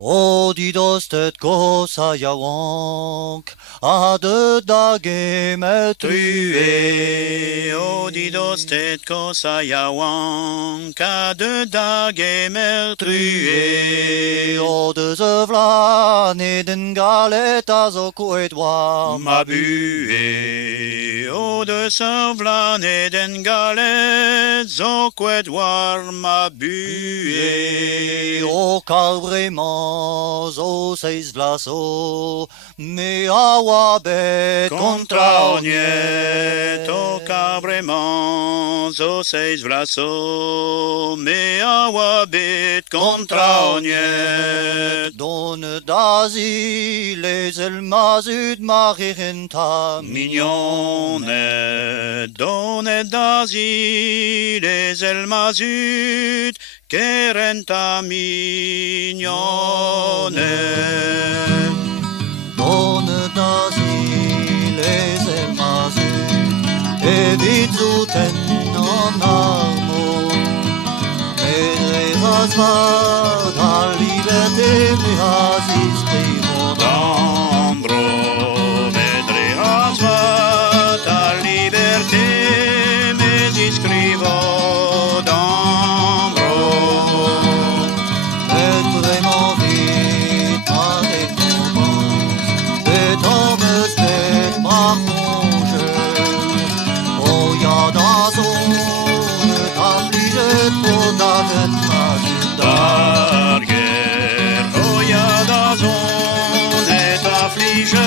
Odidostet kosa yawank, ade dage True, odidostet kosa yawank, ade dage true. Ode zevla neden galeta zo kuedwa Ma bue, ode savla neden galet, zo quedwar ma bue. O cabrement zo seis vlaso, me awa bet Contra ognet, o cabrement, zo seis vlaso, me awa bit contra ognet. Don dazi les elmazud marigentam. Mignonne, donne d'asil, les elmazut, querenta mignonne. Don dazi les elmazud, evituten non armo. Medre rasvad a liberté me has iscrivon D'ambro, vedre rasvat a liberté, mais iscrivo d'ambro. et vraiment vite avec romance, et hommes spet par oh ya dans son affligé pour David Darger, hoia da zon et afflige,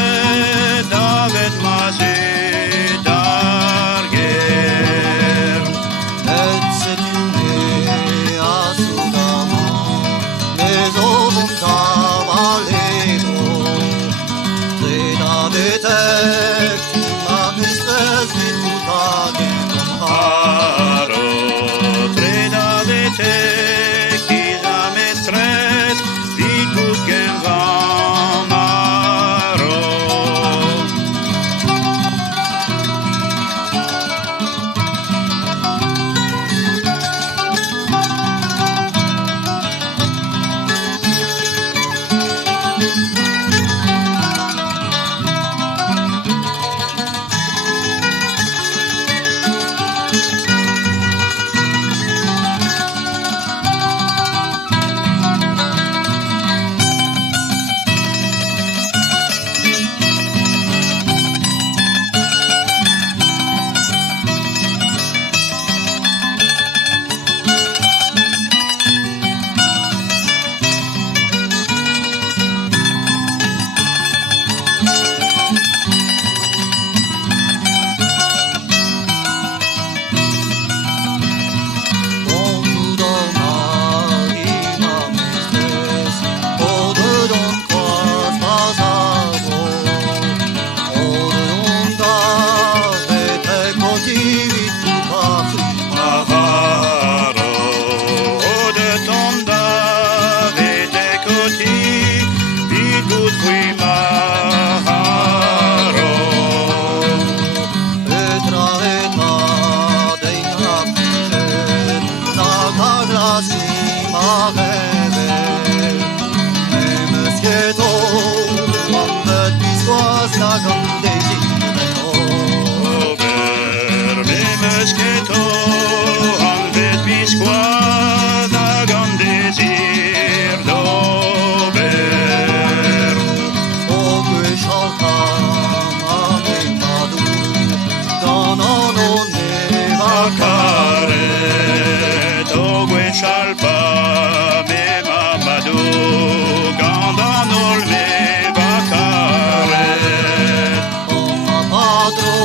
David mazu, darger. et c'est une à soudainement, les eaux vont s'avaler c'est David qui m'a mistress vite tout à Aro, treda vete, chisa mestres, vicut gen vamaro. Avaro, de tonda vete coti, vicut qui maharo. Over me mesqueto, anvet bisquad, agam désir d'ober. Caret, ogue shalpa, me mamadou, gandanol me bacaret. Padro